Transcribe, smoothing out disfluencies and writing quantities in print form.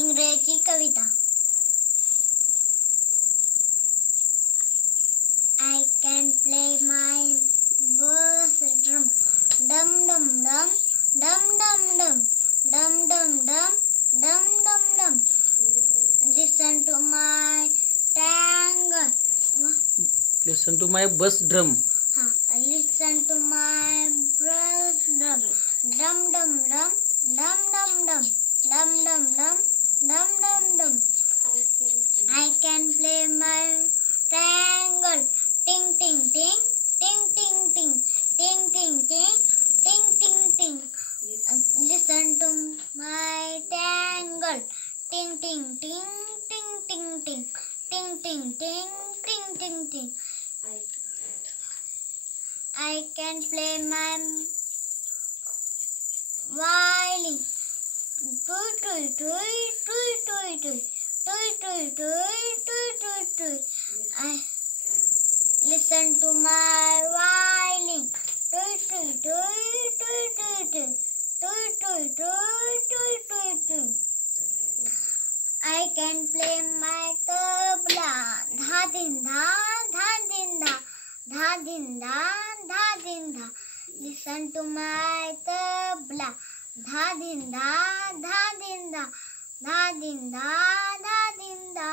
इंग्रजी कविता. I can play my bass drum. Dum dum dum, dum dum dum, dum dum dum, dum dum dum. Listen to my tangle. Listen to my bass drum. Listen to my bass drum. Dum dum dum, dum dum dum, dum dum dum, dum dum dum. I can play my triangle. Ting ting ting, ting ting ting, ting ting ting, ting ting ting. Listen to my tangle. Ting ting ting, ting ting ting, ting ting ting, ting ting ting. I can play my violin. Toy toy toy toy toy toy toy toy toy toy toy toy. I listen to my violin. Toy toy toy toy toy toy toy toy toy toy toy toy. I can play my tabla. Dha din dha, dha din dha, dha din dha, dha din dha. Listen to my tabla. Dha din dha, dha din dha, dha din dha, dha din dha.